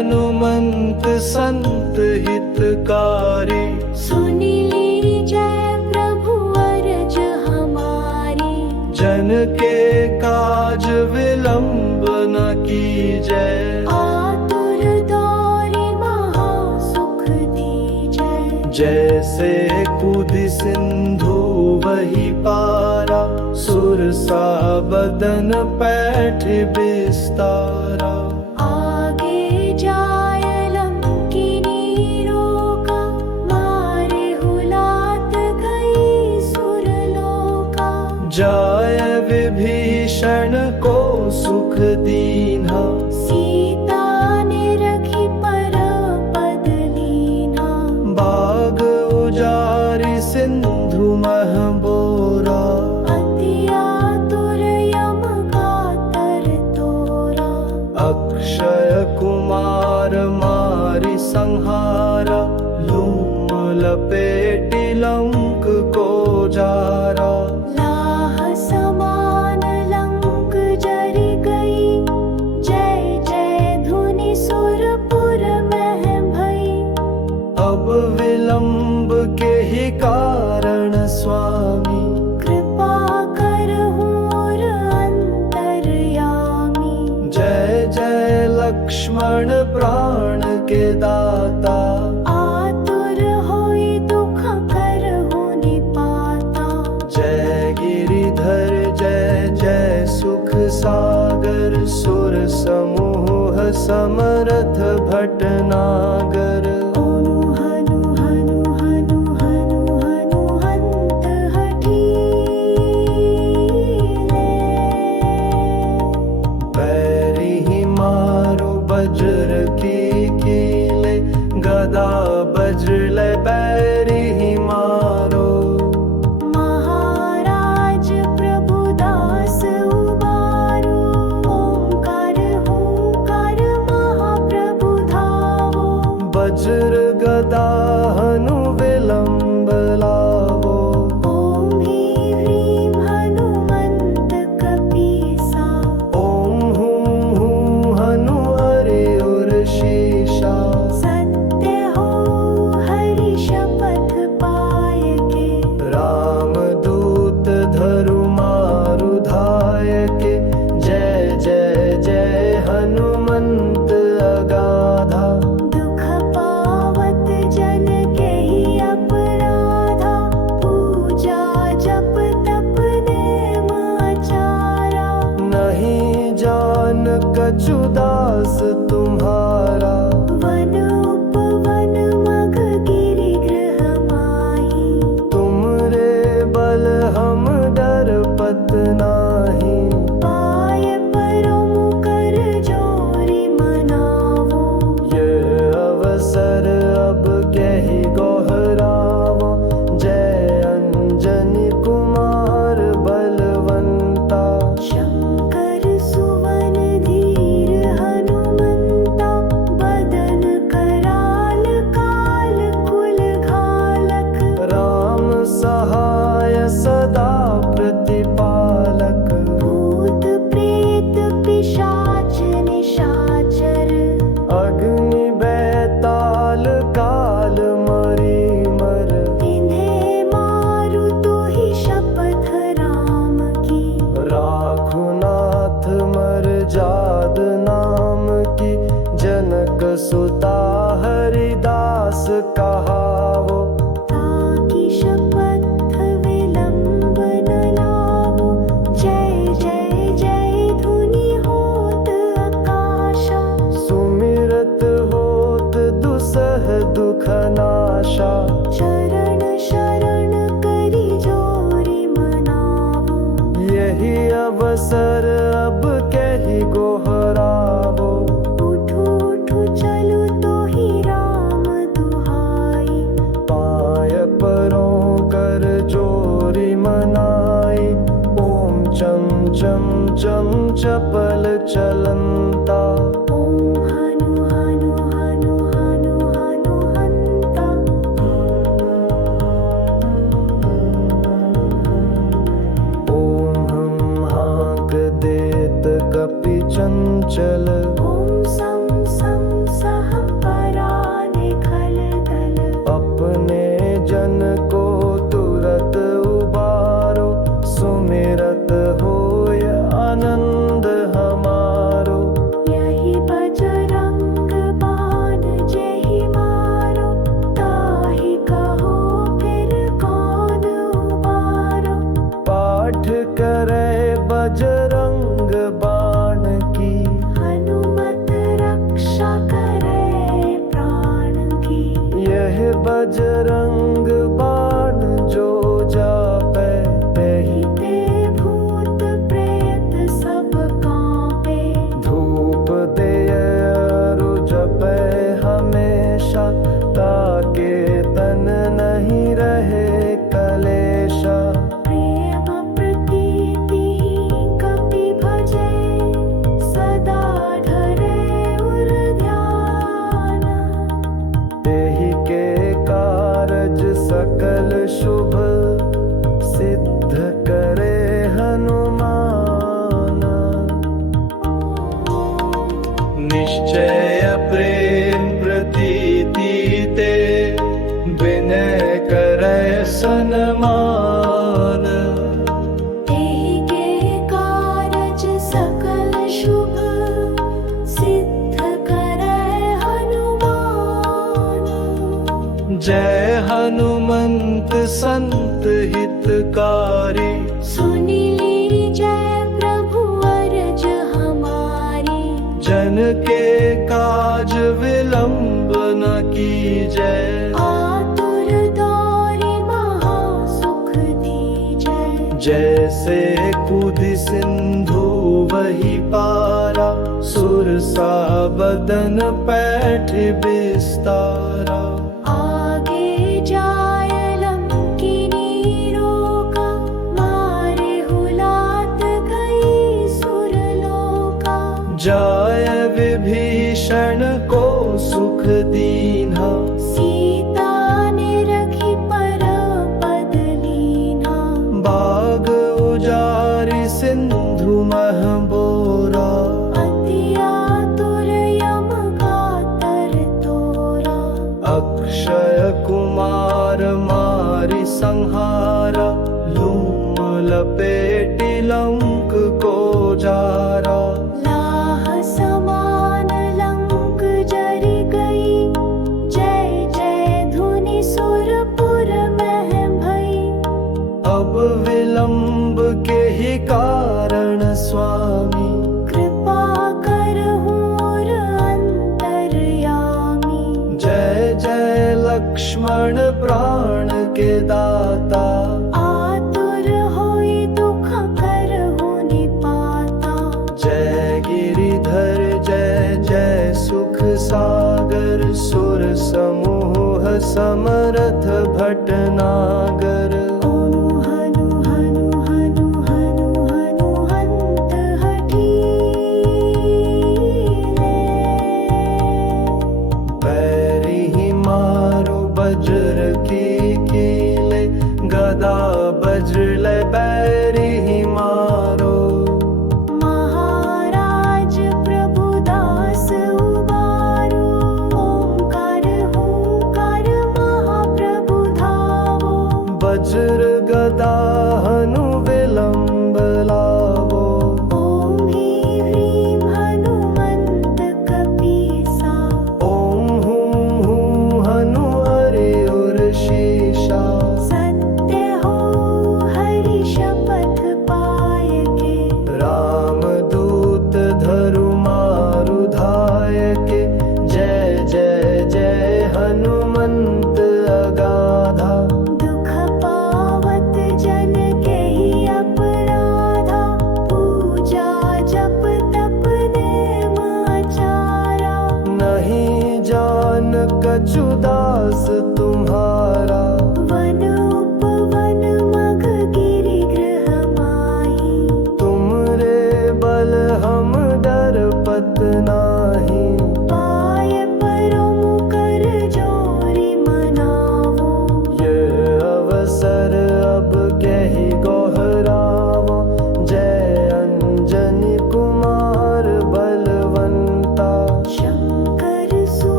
हनुमंत संत हितकारी। सुन लीजय प्रभु अरज हमारी। जन के काज विलंब न कीजय। आतुर दौरी महा सुख दीजय। जैसे कूदि सिंधु वही पारा। सुरसा बदन पैठ बिस्तारा। आगे जाय लंकिनी रोका। मारे हुलात गई सुरलोका। जाय विभीषण को सुख दीन्हा। सीता ने रखी पर पद लीना। बाग उजारि सिंधु मह बोरा। अति आतुर यम कातर तोरा। अक्षय कुमार मारि संहारा। लूम लपेटि लंक को जारा। लाह समान लंक जरि गई। जय जय धुनि सुरपुर मह भई। अब विलंब के ही कारण स्वामी। कृपा करहु और अंतर्यामी। जय जय लक्ष्मण प्राण के दाता। आतुर होई दुख करहु निपाता। जय गिरिधर जय जय सुख सागर। सुर समूह समरथ भटनागर। ओनु हनु हनु हनु हनु हनु हंत हठीले। पैरि ही मारो वज्र की कीले। गदा वज्र ले पैरि ही मारो। महाराज प्रभुदास उबारो। ओंकार हुंकार महाप्रभु धावो। वज्र गदा हनु विलंब लावो। ओम ह्रीं ह्रीं हनुमंत कपीसा। ओम हूँ हनु हरि उर शीशा। सत्य हो हरि शपथ पाय के। राम दूत धरु मारु धाय के। जय जय जय हनुमंत अगाधा। दुख पावत जन के ही अपराधा। पूजा जप तप नेम आचारा। नहीं जान कछु दास तुम्हारा। वन उपवन मघ गिरि गृह माही। तुम रे बल हम डरपत नाही। पाय परम कर जोरी मनावो। ये अवसर अब कहि गोहरावो। जय अंजनी कुमार बलवंता। शंकर सुवन धीर हनुमंता। बदन कराल काल कुल घालक। राम सहाय सदा प्रतिपालक। भूत प्रेत पिशाच निशाचर। अग्नि बैताल काल मरी मर। इन्हें मारु तो ही शपथ राम की। राखु नाथ मर जाद नाम की। जनक सुता हरिदास कहावो। ताकि शपथ विलंब न लावो। जय जय जय धुनि होत आकाशा। सुमिरत होत दुसह दुख नाशा। शरण शरण करि जोरी मनावो। यही अवसर अब कहि गोहरावो। उठु उठु चलु तो ही राम दुहाई। पाय परों कर जोरी मनाई। ओम चम चम चम चपल चलंता। ओम हनु हनु हनु हनु हनु हंता। ओम हम हाँक देत कपि चंचल। ओम सम सम सा पाठ करे बजरंग बाण की। हनुमत रक्षा करे प्राण की। यह बजरंग बाण जो जापे तेहि ते भूत प्रेत सब कांपे। धूप दे अरु जपे हमेशा, ताके तन नहीं रहे कलेशा। प्रेम प्रीति कपि भजे, सदा धरे उर ध्यान। तेहि के कारज सकल शुभ, सिद्ध करे हनुमान। निश्चय प्रेम प्रतीति ते, विनय करे सन्मान। तेहि के कारज सकल शुभ, सिद्ध करे हनुमान। जय हनुमंत संत हितकारी, सुनि ली जय प्रभु अरज हमारी। जन के काज विलंब न कीजय। आतुर दौरि महा सुख दीजय। जैसे कूदि सिंधु वही पारा, सुरसा बदन पैठ विस्तारा। आगे जाय लंकिनी रोका, मारे हुलात गई सुरलोका। जाय विभीषण को सुख दीन्हा, सीता ने रखी पर पद लीना। बाग उजारि सिंधु मह बोरा। अति आतुर यम कातर तोरा। अक्षय कुमार मारि संहारा, लूम लपेटि लंक को जारा। लाह समान लंक जरि गई, जय जय धुनि सुरपुर मह भई। अब विलंब के ही कारण स्वामी, कृपा करहु और अंतरयामी। जय जय लक्ष्मण प्राण के दाता। आतुर होई दुख करहु निपाता। जय गिरिधर जय जय सुख सागर, सुर समूह समरथ भटनागर। ओनु हनु हनु हनु हनु हनु हंत हठीले। पैरि ही मारु वज्र की कीले, गदा वज्र ले बैरि ही मारो। महाराज प्रभुदास उबारो। ओंकार हुंकार महाप्रभु धावो।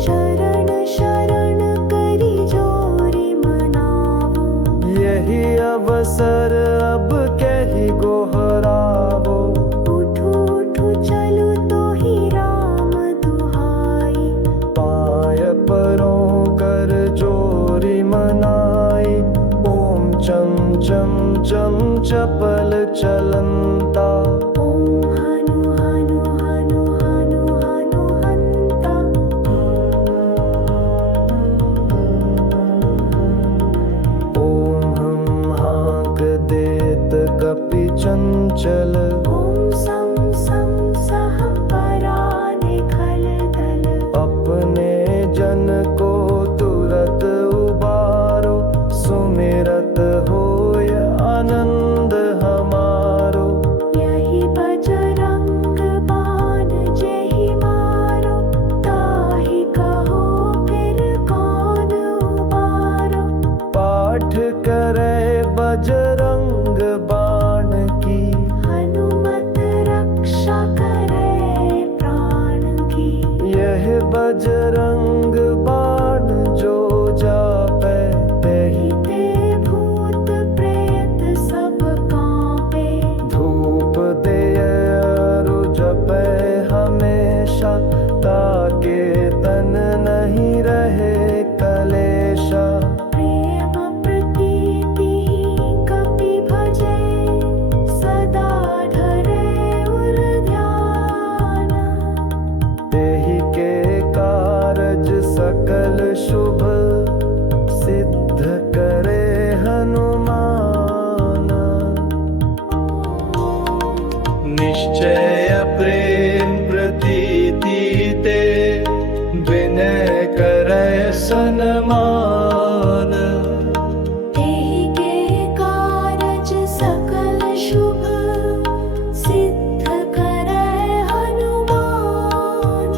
चरण शरण करी जोरी मनावो। यही अवसर अब कही गोहरावो। उठू उठू चलू तो ही राम दुहाई। पाय परों कर जोरी मनाई। ओम चम चम चम चपल चलंता। ओम हनु हनु हनु हनु हनु हंता। ओम हम हाँक देत कपि चंचल। ओम सम सम सह पराने खल दल। अपने जन को तुरत उबारो। सुमिरत होय आनंद हमारो। यही बजरंग बाण जेहि मारो। ताहि कहो फिर कौन उबारो। पाठ करे बजरंग बाण की। हनुमत रक्षा करे प्राण की। यह बजरंग बाण जो जापै। तेहि ते भूत प्रेत सब कांपे। धूप देय अरु जपै हमेशा। ताके तन नहीं रहे कलेशा। प्रेम प्रतीति कपि भजे। सदा धरे उर ध्यान। तेहि के कारज सकल शुभ। सिद्ध करे हनुमान। निश्चय प्रेम प्रतीति ते। विनय करे सन्मान। तेहि के कारज सकल शुभ। सिद्ध करे हनुमान।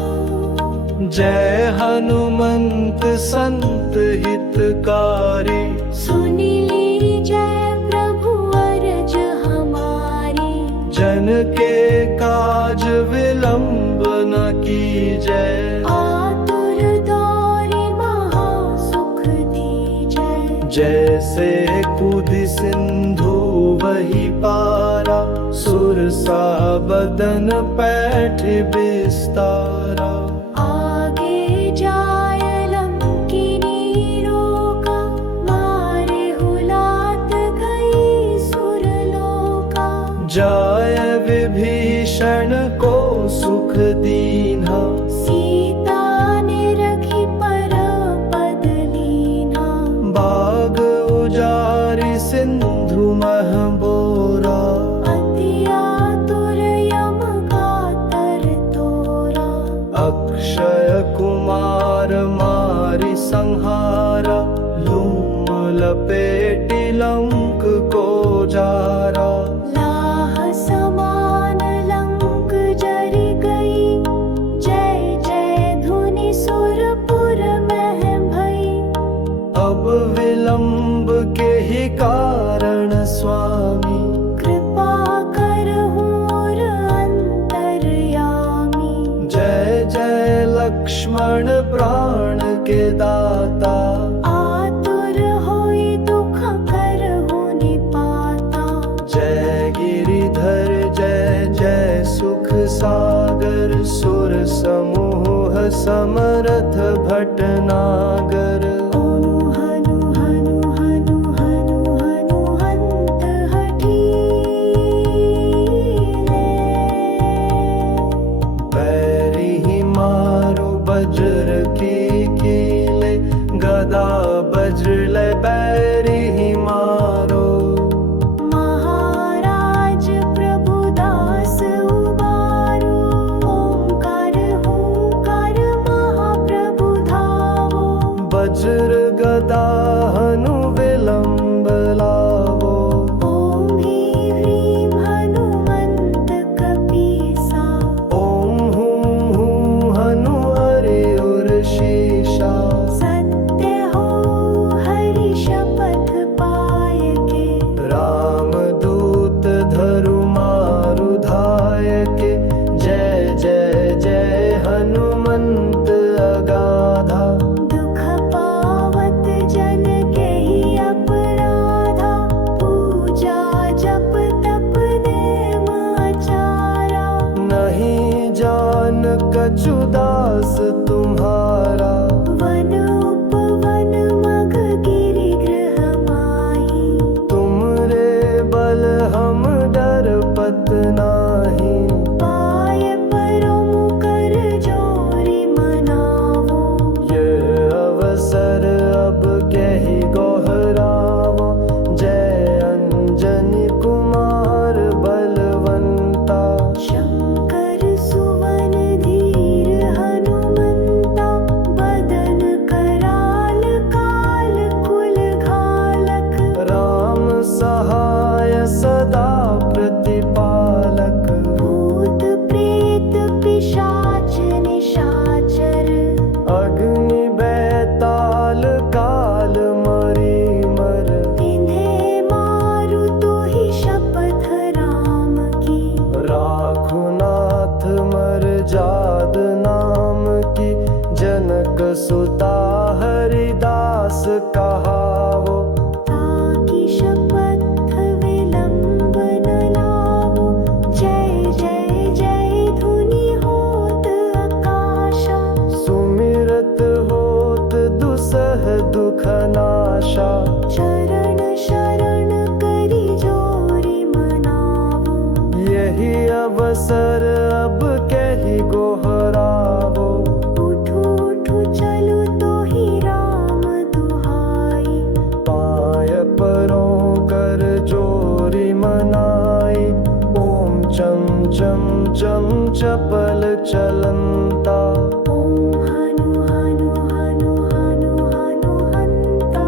जय हनुमंत संत हितकारी। सुनि लीजय प्रभु अरज हमारी। जन के काज विलंब न कीजय। आतुर दौरि महा सुख दीजय। जैसे कूदि सिंधु वही पारा। सुरसा बदन पैठ बिस्तारा। आगे जाय लंकिनी रोका। मारे हुलात गई सुरलोका। जाय विभीषण को सुख दीन्हा। सीता ने रखी पर पद लीना। बाग उजारि सिंधु मह बोरा। अति आतुर यम कातर तोरा। अक्षय कुमार मारि संहारा। लूम लपेटि लंक को जारा। लाह समान लंक जरि गई। जय जय धुनि सुरपुर मह भई। अब विलंब के ही कारण स्वामी। कृपा करहु और अंतरयामी। जय जय लक्ष्मण प्राण के दाता। आतुर होई दुख करहु निपाता। जय गिरिधर जय जय सुख सागर। सुर समूह समरथ भटनागर। ओम हनु हनु हनु हनु हनु हंत हठीले। पैरि ही मारो वज्र की कीले। गदा वज्र पैरि ही मारो। महाराज प्रभुदास उबारो। ओंकार हुंकार महाप्रभु धावो। वज्र गदा हनु विलंब लावो। ओम ह्रीं ह्रीं हनुमंत कपीसा। ओम हूं हनु हरि उर शीशा। सत्य हो हरि शपथ पाय के। रामदूत धरु मारु धाय के। जय जय जय हनुमंत अगान। सुता हरिदास कहावो। ताकि शपथ विलंब न लावो। जय जय जय धुनि होत आकाशा। सुमिरत होत दुसह दुख नाशा। चरण शरण करि जोरि मनावो। यही अवसर अब कहि गोहरावो। उठु उठु चलु तोहि राम दुहाई। पाय परों कर जोरि मनाई। ओम चम चम चम चपल चलंता। ओम हनु हनु हनु हनु हनु हंता।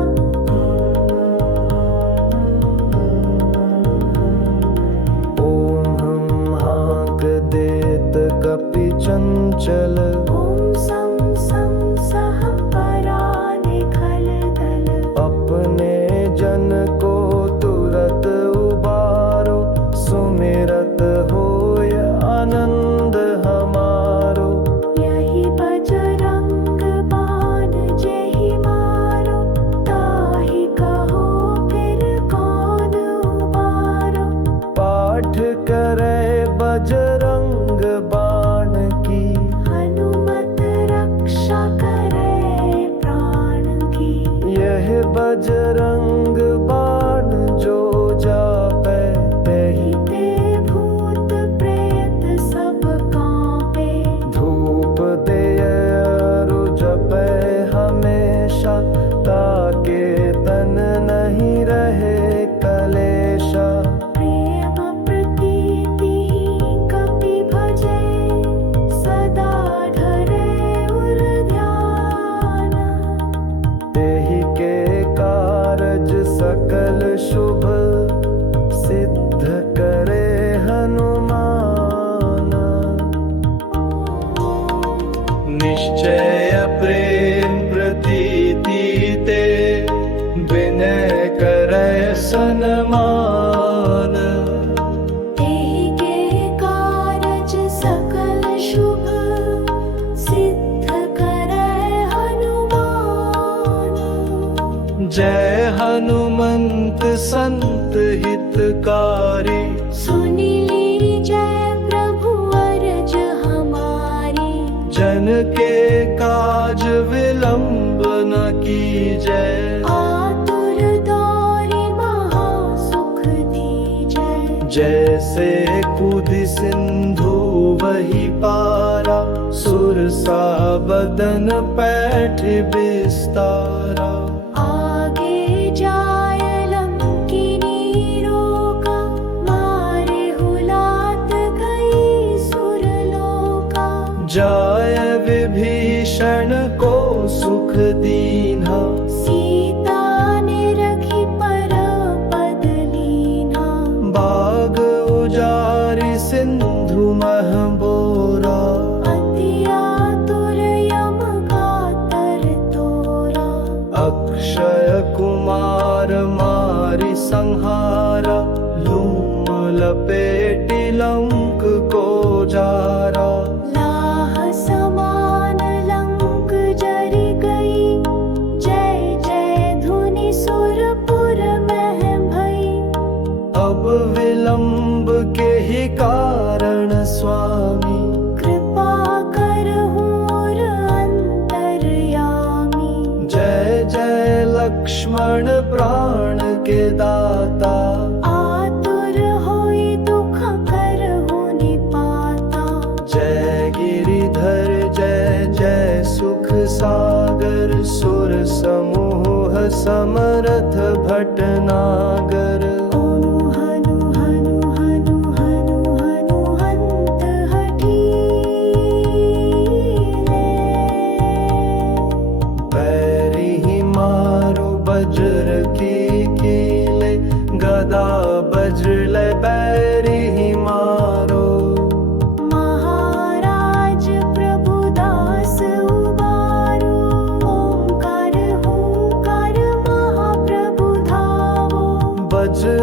ओम हम हाँक देत कपि चंचल। ओम सं सं सह पराने खल दल। अपने जन को तुरत उबारो। सुमिरत होय आनंद हमारो। यही बजरंग बाण जेहि मारो। ताहि कहो फिर कौन उबारो। पाठ करे बजरंग बाण की। हनुमत रक्षा करे प्राण की। यह बजरंग बाण जो जापै। ही ते भूत प्रेत सब कांपे। धूप दे अरु जपै हमेशा। ताके तन नहीं रहे कलेशा। प्रेम प्रीति कपि भजे। सदा धरे उर ध्यान। तेहि के कारज सकल शुभ। सिद्ध करे हनुमान। निश्चय प्रेम प्रतीति ते। विनय करे सन्मान। तेहि के कारज सकल शुभ। सिद्ध करे हनुमान। जय हनुमंत संत हितकारी। सुनि लीजय प्रभु अरज हमारी। जन के काज विलंब न कीजय। आतुर दौरि महा सुख दीजय। जैसे कूदि सिंधु वही पारा। सुरसा बदन पैठ विस्तारा। आगे जाय लंकिनी रोका। मारे हुलात गई सुरलोका। जाय विभीषण को सुख दीन्हा। सीता ने रखी पर पद लीना। बाग उजारि सिंधु मह बोरा। अति आतुर यम कातर तोरा। अक्षय कुमार मारि संहारा। लूम लपेटि लंक को जारा। लाह समान लंक जरि गई। जय जय धुनि सुरपुर मह भई। अब विलंब के ही कारण स्वामी। कृपा करहु और अंतरयामी। जय जय लक्ष्मण प्राण के दाता। आतुर होई दुख करहु निपाता। जय गिरिधर जय जय सुख सागर। सुर समूह समरथ भटनागर। ओम हनु हनु हनु हनु हनु हंत हठीले। बैरी ही मारु वज्र की कीले। गदा वज्र बैरी ही मारो। महाराज प्रभुदास उबारो। ओंकार हुंकार महाप्रभु धावो। वज्र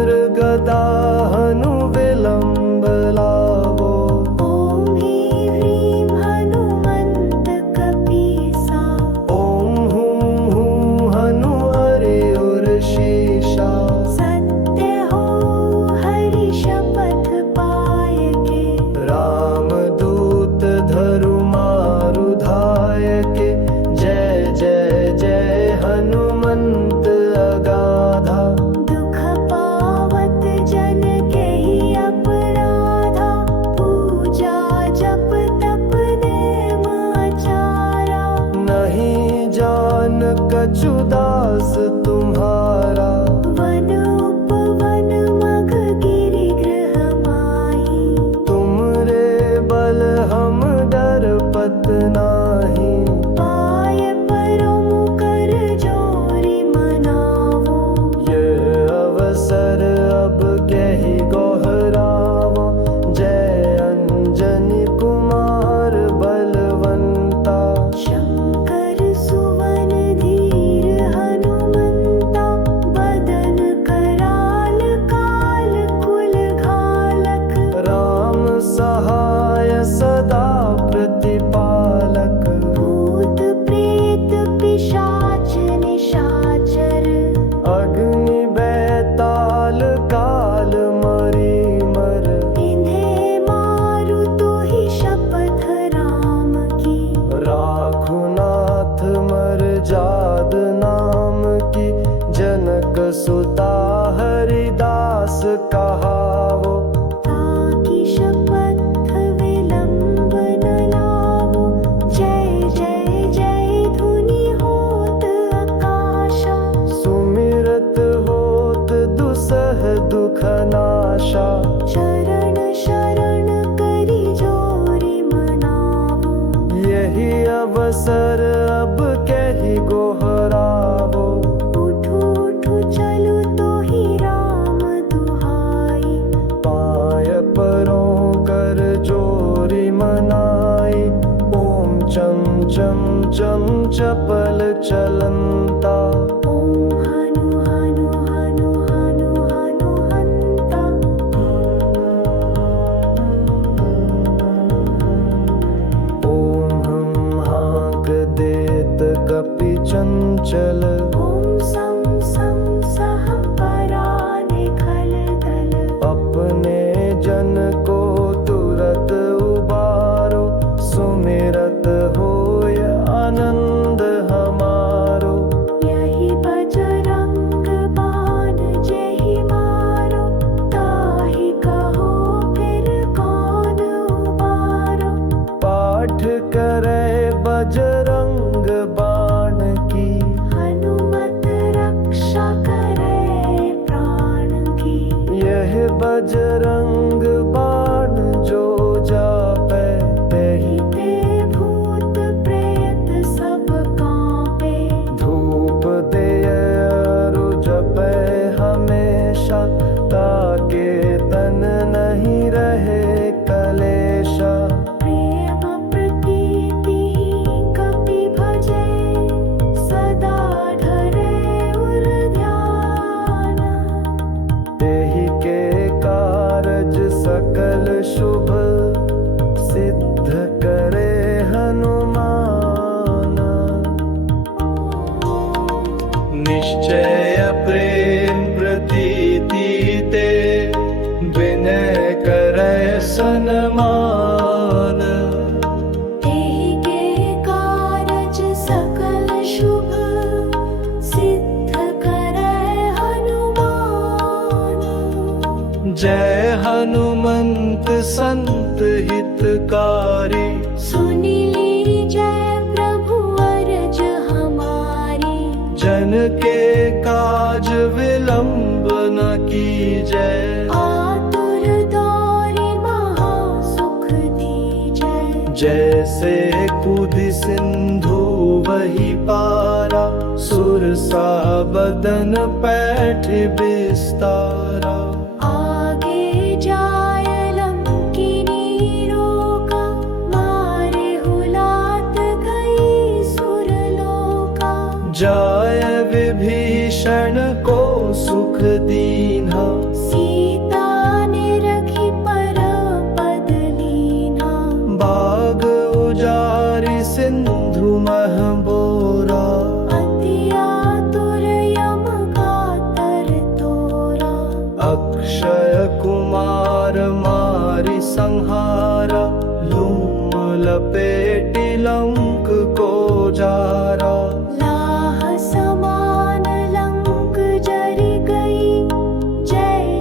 बचुदास तुम्हारा। वन उपवन मग गिरि गृह माही, तुमरे बल हम डरपत नाही। पाय परम कर जोरी मनावो, ये अवसर अब कहि गोहरावो। जय अंजनी कुमार बलवंता, शंकर सुवन धीर हनुमंता। बदन कराल काल कुल घालक, राम सहाय सदा प्रतिपालक। भूत प्रेत पिशाच निशाचर, अग्नि बैताल काल मरी मर। इन्हें मारु तो ही शपथ राम की, राखुनाथ मर जाद नाम की। जनक सुता हरिदास कहावो, ताकि शपथ विलंब न लावो। जय जय जय धुनि होत आकाशा, सुमिरत होत दुसह दुख नाशा। शरण शरण करि जोरी मनावो, यही अवसर अब कहि गोहरावो। उठु उठु चलु तो ही राम दुहाई। पाय परों कर जोरी मनाई। ओम चम चम चम चपल चलंता। ओम हनु हनु हनु हनु हनु हंता, ओम हम हाँक देत कपि चंचल। ओम सम सम सह पराने खल दल। अपने जन को तुरत उबारो। सुमिरत होय आनंद हमारो। यही बजरंग बाण जेहि मारो, ताहि कहो फिर कौन उबारो। पाठ करे बजरंग बाण की। हनुमत रक्षा करे प्राण की, यह बजरंग बाण जो जापै तेहि ते भूत प्रेत सब कांपे। धूप देय अरु जपै हमेशा। ताके तन नहीं रहे कलेशा। प्रेम प्रतीति कपि भजे, सदा धरे उर ध्यान। तेहि के कारज सकल शुभ। सिद्ध करे हनुमान। निश्चय प्रेम प्रतीति ते, विनय करे सन्मान। तेहि के कारज सकल शुभ, सिद्ध करे हनुमान। जय हनुमंत संत हितकारी। सुनि लीजय प्रभु अरज हमारी। जन के काज विलंब न कीजय। आतुर दौरि महा सुख दीजय। जैसे कूदि सिंधु वही पारा। सुरसा बदन पैठ विस्तारा। आगे जाय लंकिनी रोका, मारे हुलात गई सुरलोका। जाय विभीषण को सुख दीन्हा। सीता ने रखी पर पद लीना। बाग उजारि सिंधु मह बोरा। अति आतुर यम कातर तोरा। अक्षय कुमार मारि संहारा। लूम लपेटि लंक को जारा। लाह समान लंक जरि गई, जय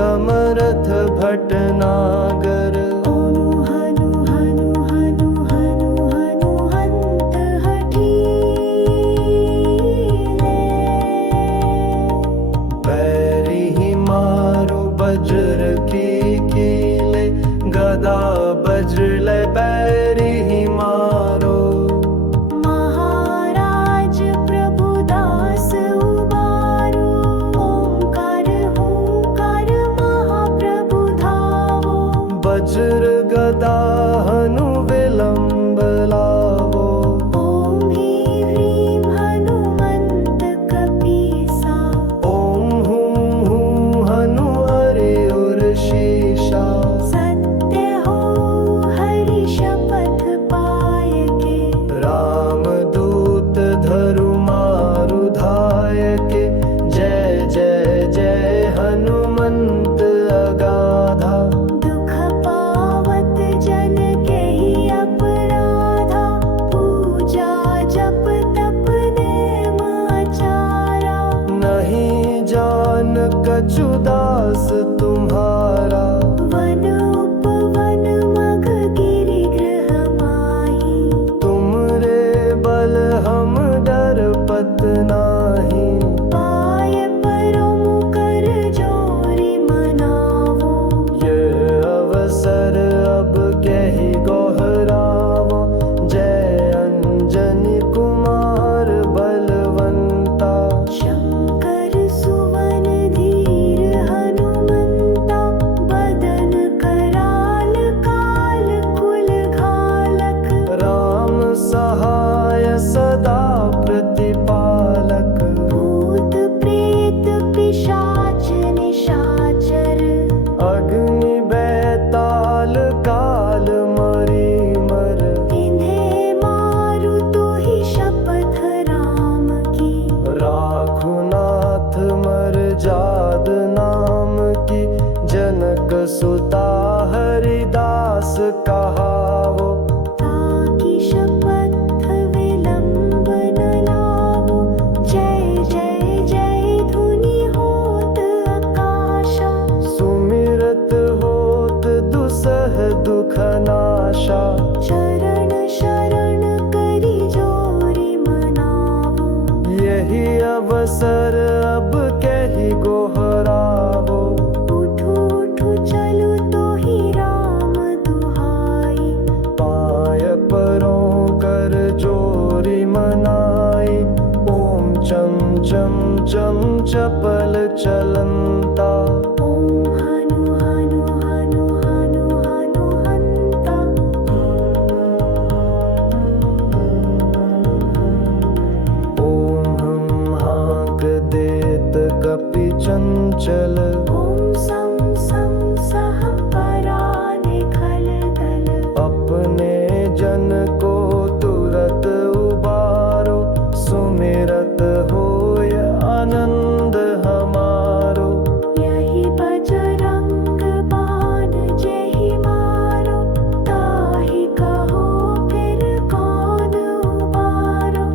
समर्थ भटनागर। ॐ हनु हनु हनु हनु हनु हन्त हठीले। पैरी ही मारो वज्र की कीले, गदा वज्र पैरी ही मारो। महाराज प्रभुदास उबारो, ओंकार हुंकार महाप्रभु धावो। वज्र गदा हनु विलंब लावो। ॐ ह्रीं ह्रीं हनुमन्त कपीसा। ओम हूं हनु हरि उर शीशा। सत्य हो हरि शपथ पाय के। रामदूत धरु मारु धाय के, जय जय जय हनुमंत अगाधा। दुख पावत जन के ही अपराधा, पूजा जप तप नेम आचारा। नहीं जान कछुदास तुम्हारा। वन उपवन मघ गिरि गृह माही। तुम रे बल हम डरपत नाही। पाय परम कर जोरी मनावो। ये अवसर अब कहि गोहरावो, जय अंजनी कुमार बलवंता। शंकर सुवन धीर हनुमंता, बदन कराल काल कुल घालक। राम सहाय सदा प्रतिपालक। भूत प्रेत पिशाच निशाचर। अग्नि बैताल काल मरी मर। इन्हें मारु तो ही शपथ राम की। राखुनाथ मर जाद नाम की, जनक सुता हरिदास कहावो। ताकि शपथ विलंब न लावो। जय जय जय धुनि होत आकाशा। सुमिरत होत दुसह दुख नाशा। चरण शरण करि जोरी मनावो। यही अवसर अब कहि गोहरावो। उठु उठु चलु तो ही राम दुहाई। पाय परों कर जोरी मनाई। ओम चम चम चम चपल चलंता। ॐ हनु हनु हनु हनु हनु हन्ता। ओम हम हाँक देत कपि चंचल। ॐ सं सं सह पराने खल दल। अपने जन को तुरत उबारो, सुमिरत होय आनंद हमारो। यही बजरंग बाण जेहि मारो, ताहि कहो फिर कौन उबारो।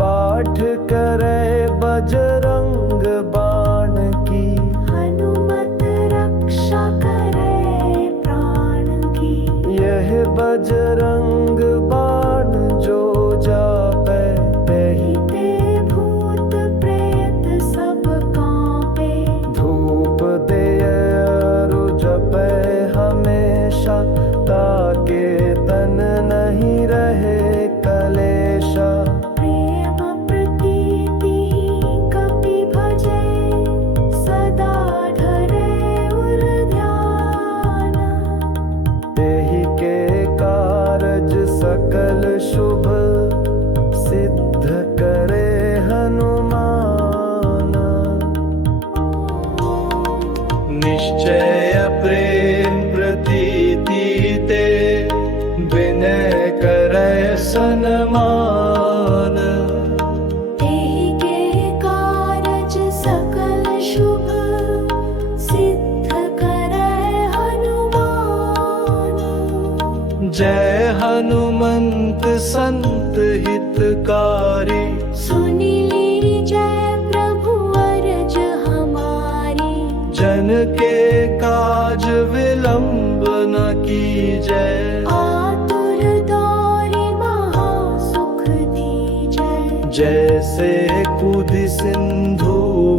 पाठ करे बजरंग बाण की, हनुमत रक्षा करे प्राण की। यह बजरंग बाण जो जापै, तेहि ते भूत प्रेत सब कांपे। धूप दे अरु जपै हमेशा, ताके तन नहीं रहे कलेशा। प्रेम प्रीति कपि भजे, सदा धरे उर ध्यान। तेहि के कारज सकल शुभ, सिद्ध करे हनुमान। निश्चय प्रेम प्रतीति ते, विनय करे सन्मान। तेहि के कारज सकल शुभ, सिद्ध करे हनुमान। जय हनुमंत संत हितकारी, सुनि लीनी जय प्रभु अरज हमारी। जन के जैसे कूदी सिंधु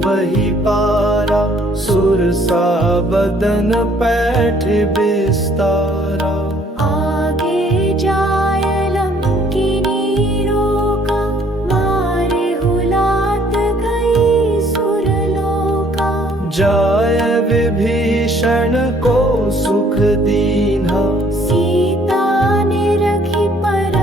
वही पारा, सुरसा बदन पैठ बिस्तारा। आगे जाय लंकिनी रोका, मारे हुलात गई सुरलोका। जाय विभीषण को सुख दीन्हा, सीता ने रखी पर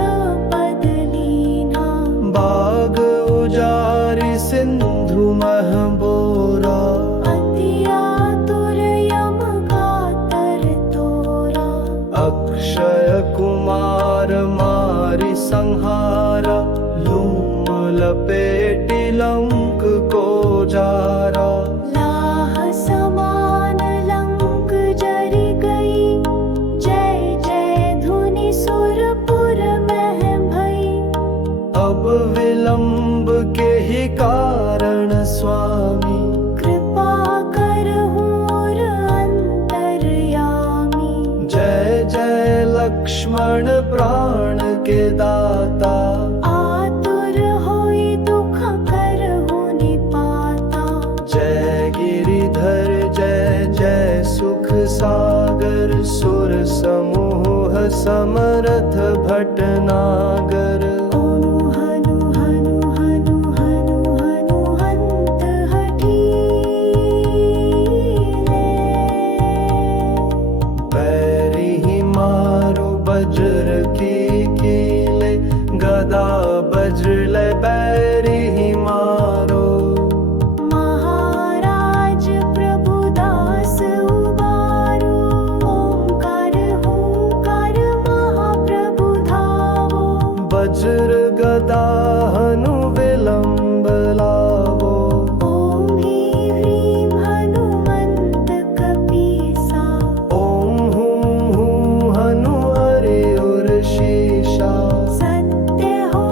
पद लीना। बाग उजारि सिंधु मह बोरा, अति आतुर यम कातर तोरा। अक्षय कुमार मारि संहारा, लूम लपेटि लंक को जारा। लाह समान लंक जरि गई, जय जय धुनि सुरपुर मह भई। अब विलंब के ही कारण स्वामी, कृपा करहु और अंतर्यामी। जय जय लक्ष्मण प्राण के दाता। आतुर होई दुख करहु निपाता। जय गिरिधर जय जय सुख सागर, सुर समूह समरथ भटनागर। ओनु हनु हनु हनु हनु हनु हंत हठीले। पैरी ही मारो वज्र की कीले, गदा वज्र ले पैरी ही मारो। महाराज प्रभुदास उबारो, ओंकार हुंकार महाप्रभु धावो। वज्र गदा हनु विलंब लावो। ओम ह्रीं ह्रीं हनुमंत कपीसा। ओम हूं हनु हरि उर शीशा। सत्य हो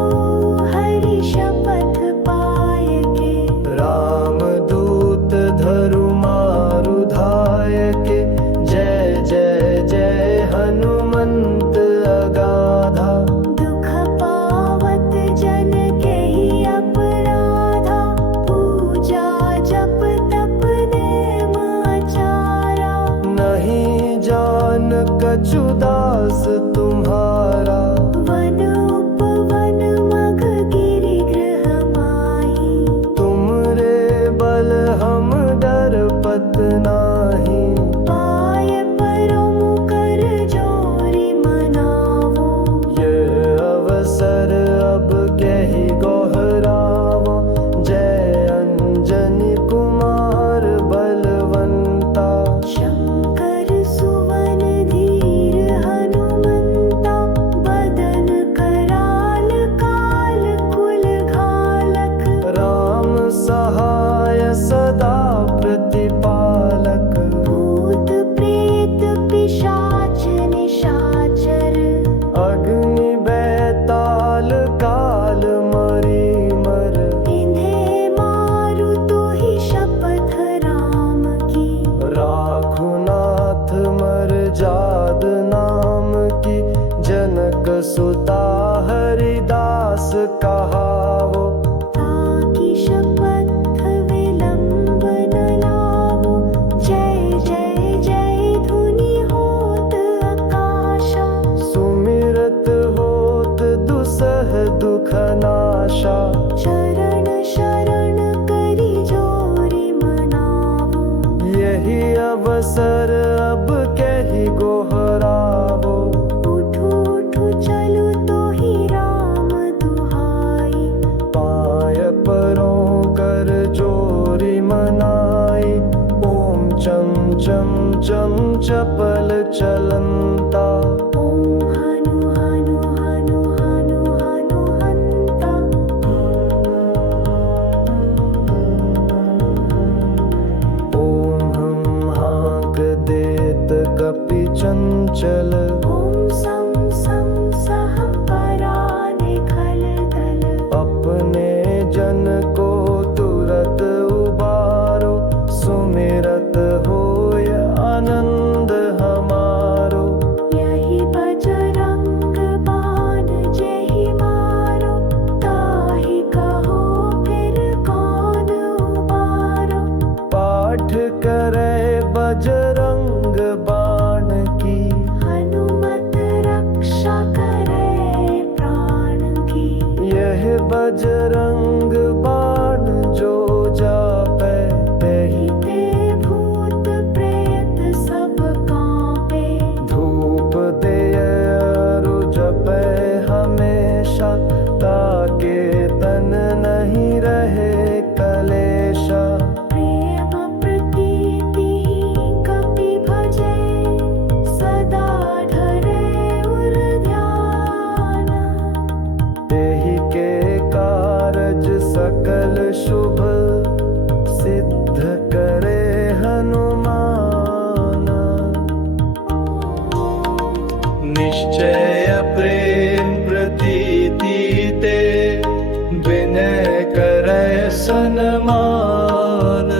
हरि शपथ पाय के। राम दूत धरु मारु धाय के, जय जय जय हनुमंत अगाधा। दुख पावत जन के ही अपराधा, पूजा जप तप नेम आचारा। नहीं जान कछु दास तुम्हारा, वन उपवन मघ गिरि गृह माही। तुमरे बल हम डरपत नाही। पाय परम कर जोरि मनावो। ये अवसर अब कहि गोहरावो, जय अंजनी कुमार बलवंता। शंकर सुवन धीर हनुमंता, बदन कराल काल कुल घालक। राम सहाय सदा प्रतिपालक। भूत प्रेत पिशाच निशाचर, अग्नि बैताल काल मरी मर। इन्हें मारु तो ही शपथ राम की। राखुनाथ मर जाद नाम की, जनक सुता हरिदास कहावो। ताकि शपथ विलंब न लावो, जय जय जय धुनि होत आकाशा। सुमिरत होत दुसह दुख नाशा, शरण शरण करि जोरि मनावो। यही अवसर अब कहि गोहरावो। उठु उठु चलु तो ही राम दुहाई। पाय परों कर जोरि मनाई, ओम चम चम चम चपल चलंता। ओम हनु हनु हनु हनु हनु हंता। ओम हम हाँक देत कपि चंचल, ओम सं सं सह परा निखल दल। अपने जन को तुरत उबारो, सुमिरत होय आनंद हम शुभ सिद्ध करे हनुमान। निश्चय प्रेम प्रतीति ते विनय करे सन्मान।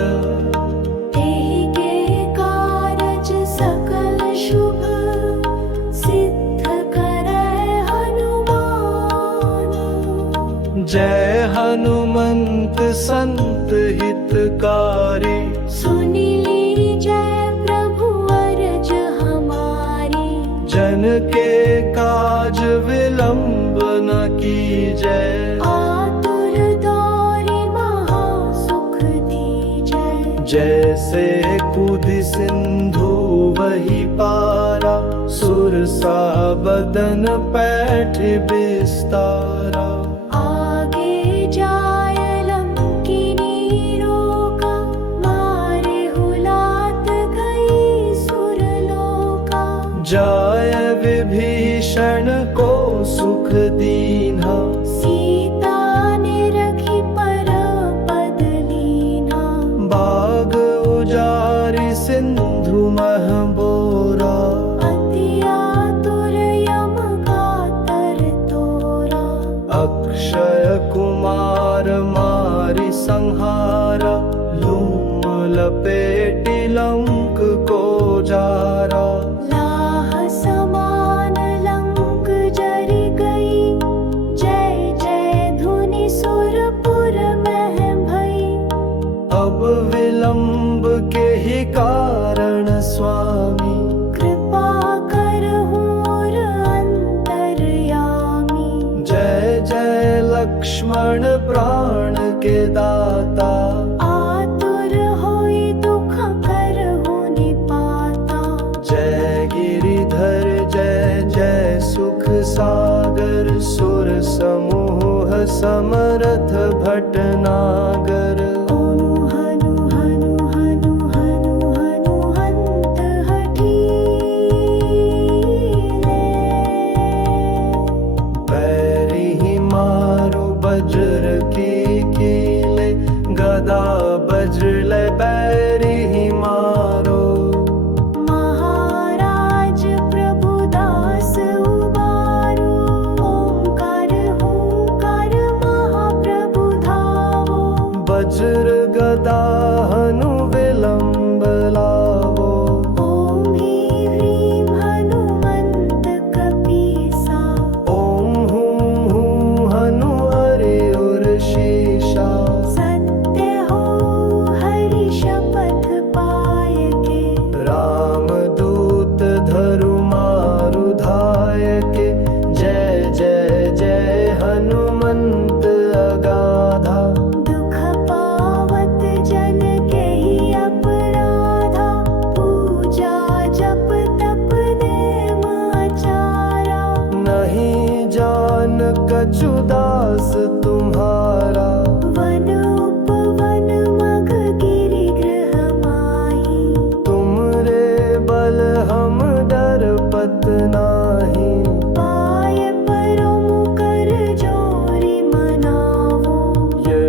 तेहि के कारज सकल शुभ सिद्ध करे हनुमान। जय हनुमंत संत हितकारी, सुनि लीजय प्रभु अरज हमारी। जन के काज विलंब न कीजय, आतुर दौरि महा सुख दीजय। जैसे कूदि सिंधु वही पारा, सुरसा बदन पैठ बिस्तारा। आगे जाय लंकिनी रोका, मारे हुलात गई सुरलोका। जाय विभीषण को सुख दीन्हा, सीता ने रखी पर पद लीना। बाग उजारि सिंधु मह बोरा। अति आतुर यम कातर तोरा। अक्षय कुमार मारि संहारा, लूम लपेटि लंक को जारा। लाह समान लंक जरि गई, जय जय धुनि सुरपुर मह भई। अब विलंब के ही कारण स्वामी, कृपा करहु और अंतरयामी। जय जय लक्ष्मण प्राण के दाता। आतुर होई दुख करहु निपाता। जय गिरिधर जय जय सुख सागर, सुर समूह समरथ भटनागर। ओम हनु हनु हनु हनु हनु हंत हठीले। बैरी मारु वज्र की कीले, गदा वज्र बैरी मारो। महाराज प्रभुदास उबारो, ओंकार हुंकार महाप्रभु धावो। वज्र गदा हनु विलंब लावो। ओम ह्रीं हनुमंत कपीसा। ओम हूं हनु हरि उर शीशा। सत्य हो हरि शपथ पाय के। रामदूत धरु मारु धाय के, जय जय जय हनुमंत अगाधा। दुख पावत जन के ही अपराधा, पूजा जप तप नेम आचारा। नहीं जान कछु दास तुम्हारा, वन उपवन मग गिरि गृह माही। तुम रे बल हम डरपत नाही। पाय परम कर जोरि मनावो। ये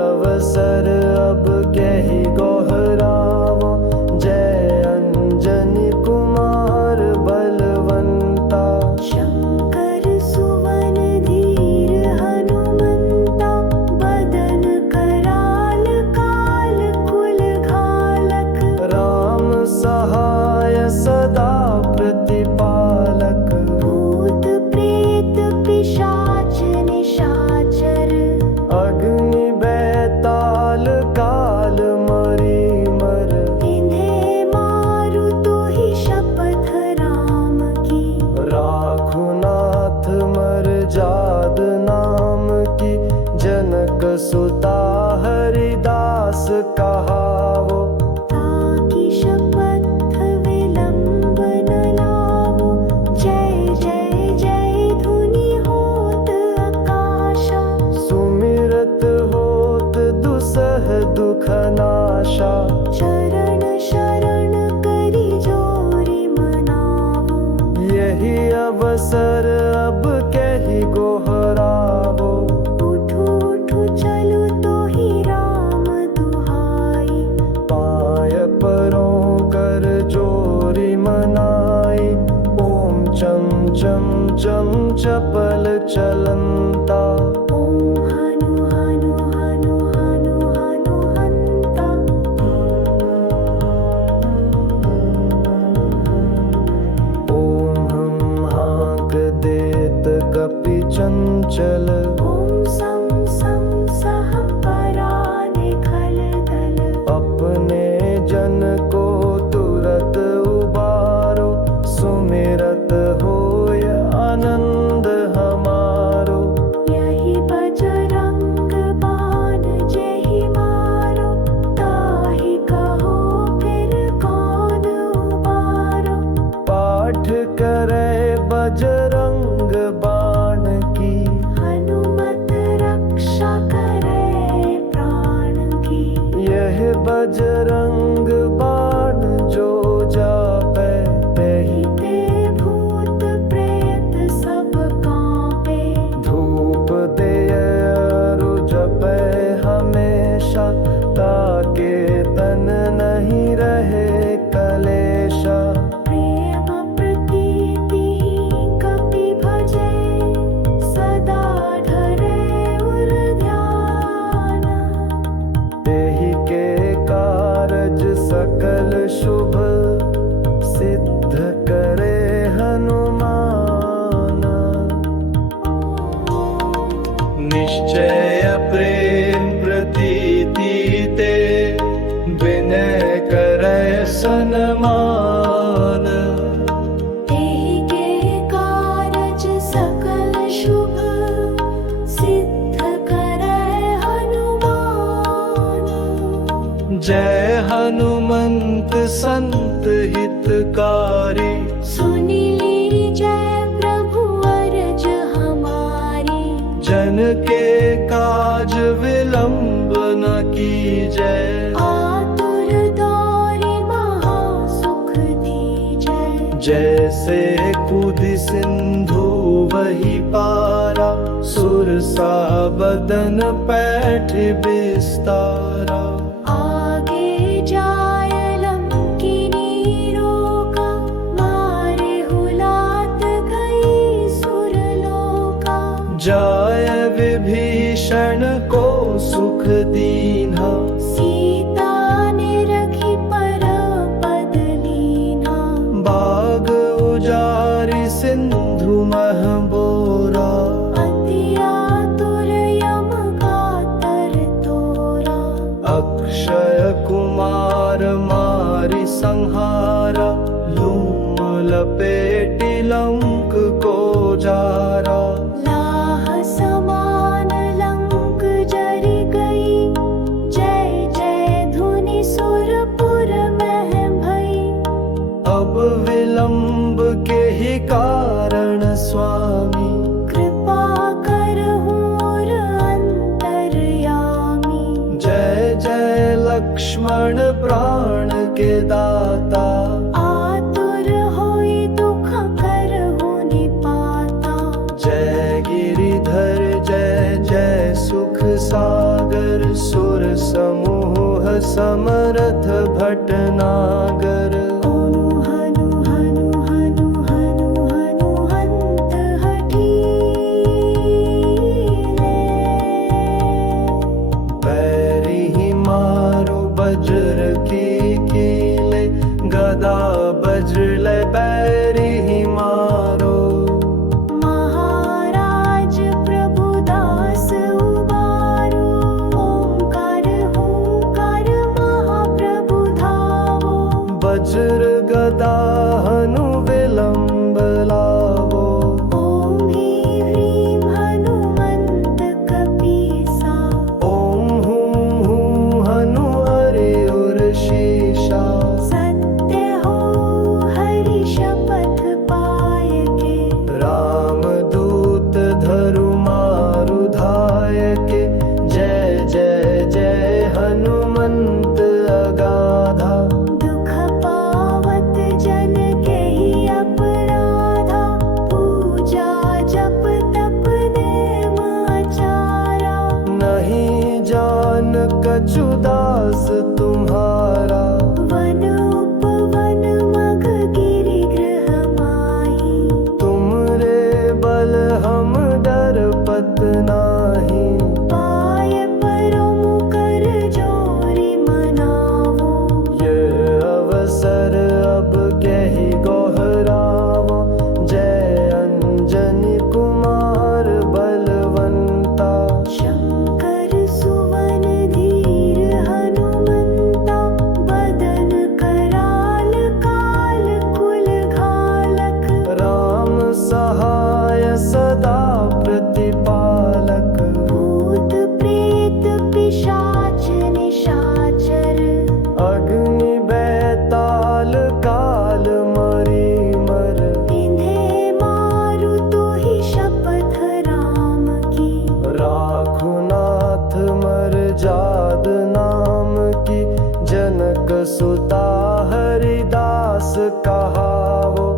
अवसर अब कहि गोहरावो, जय अंजनी कुमार बलवंता। शंकर सुवन धीर हनुमंता, बदन कराल काल कुल घालक। राम सहाय सदा प्रतिपालक। भूत प्रेत पिशाच निशाचर, अग्नि बैताल काल मरी मर। विंधे मारु तुहि शपथ राम की। राखुनाथ मर जाद नाम की, जनक सुता हरिदास कहावो। ताकि शपथ विलंब न लावो। जय जय जय धुनि होत आकाशा। सुमिरत होत दुसह दुख नाशा। शरण शरण करि जोरि मनावो। यही अवसर अब कहि गोहरावो। उठु उठु चलु तोहि राम चपल चलंता। ॐ हनु हनु हनु हनु हनु हन्ता। ओम हम हाँक देत कपि चंचल। ॐ सं सं सः पराने खल दल। अपने जन को तुरत उबारो, सुमिरत होय आनंद हमारो। यही बजरंग बाण जेहि मारो, ताहि कहो फिर कौन उबारो। पाठ करे बजरंग बाण की, हनुमत रक्षा करे प्राण की। यह बजरंग बाण जो जापै, तेहि ते भूत प्रेत सब कांपे। धूप देय अरु जपै हमेशा, ताके तन नहीं रहे कलेशा। प्रेम प्रीति कपि भजे, सदा धरे उर ध्यान। तेहि के कारज सकल शुभ, सिद्ध करे हनुमान। निश्चय प्रेम प्रतीति ते, विनय करे सन्मान। तेहि के कारज सकल शुभ, सिद्ध करे हनुमान। जय हनुमंत संत हितकारी, सुनि लीजय प्रभु अरज हमारी। जन के काज विलंब न कीजय। आतुर दौरि महा सुख दीजय। जैसे कूदि सिंधु वही पारा, सुरसा बदन पैठ विस्तारा। आगे जाय लंकिनी रोका, मारे हुलात गई सुरलोका। जाय विभीषण को सुख दीन्हा, सीता ने रखी परपद लीना। बाग उजारि सिंधु मह बोरा। अति आतुर यम कातर तोरा। अक्षय कुमार मारि संहारा, लूम लपेटि लंक को जारा। लाह समान लंक जरि गई, जय जय धुनि सुरपुर मह भई। अब विलंब के ही कारण स्वामी, कृपा करहु और अंतरयामी। जय जय लक्ष्मण प्राण के दाता। आतुर होई दुख करहु निपाता। जय गिरिधर जय जय सुख सागर, सुर समूह समरथ भटनागर। ॐ हनु हनु हनु हनु हनु हन्त हठीले। पैरि ही मारु वज्र की कीले, गदा वज्र बैरि ही मारो। महाराज प्रभुदास उबारो, ओंकार हुंकार महाप्रभु धावो। वज्र गदा हनु विलंब लावो। ॐ ह्रीं ह्रीं हनुमन्त कपीसा। ओम हूँ हनु हरि उर शीशा। सत्य हो हरि शपथ पाय के। रामदूत धरु मारु धाय के, जय जय जय हनुमंत अगाधा। दुख पावत जन के ही अपराधा, पूजा जप तप नेम आचारा। नहीं जान कछु दास तुम्हारा, वन उपवन मग गिरि गृह माही। तुम रे बल जाद नाम की जनक सुता हरिदास कहावो।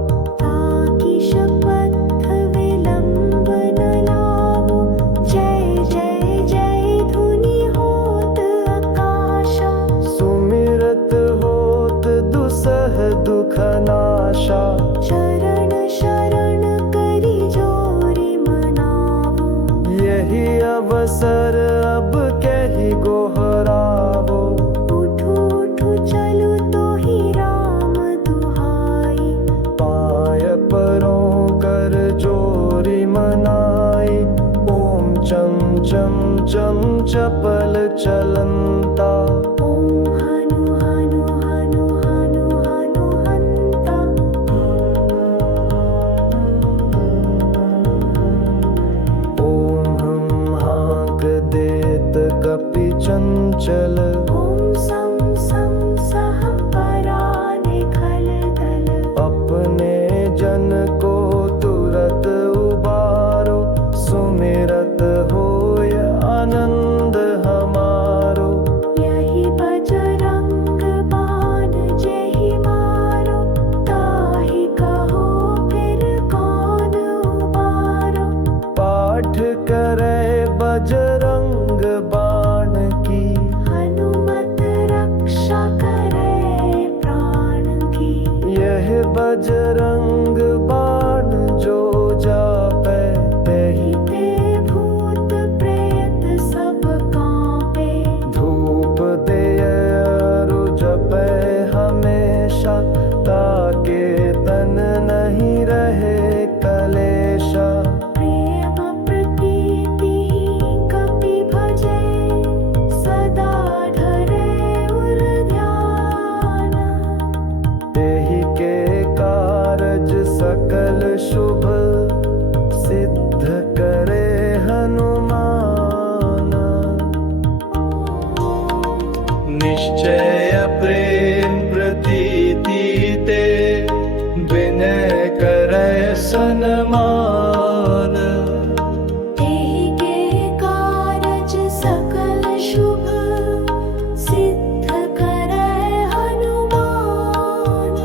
ताकि शपथ विलंब न लावो। जय जय जय धुनि होत आकाशा। सुमिरत होत दुसह दुख नाशा। शरण शरण करि जोरि मनावो। यही अवसर अब कहि गोहरावो। उठु उठु चलु तोहि राम दुहाई। पाय परों कर जोरि मनाई। ओम चम चम चम चपल चलंता। ओम हनु हनु हनु हनु हनु हंता। ओम हम हाँक देत कपि चंचल। ओम सम सम सह पराने खल दल। अपने जन को तुरत उबारो। सुमिरत होय आनंद हमारो। यही बजरंग बाण जेहि मारो। ताहि कहो फिर कौन उबारो। पाठ करे बजरंग बाण की। हनुमत रक्षा करे प्राण की। यह बजरंग बाण जो जापै तेहि ते भूत प्रेत सब कांपे। धूप देय अरु जपै हमेशा। ताके तन नहीं रहे कलेशा। प्रेम प्रतीति कपि भजे। सदा धरे उर ध्यान। तेहि के कारज सकल शुभ। सिद्ध करे हनुमान। निश्चय प्रेम प्रतीति ते विनय करे सनमान। तेहि के कारज सकल शुभ। सिद्ध करे हनुमान।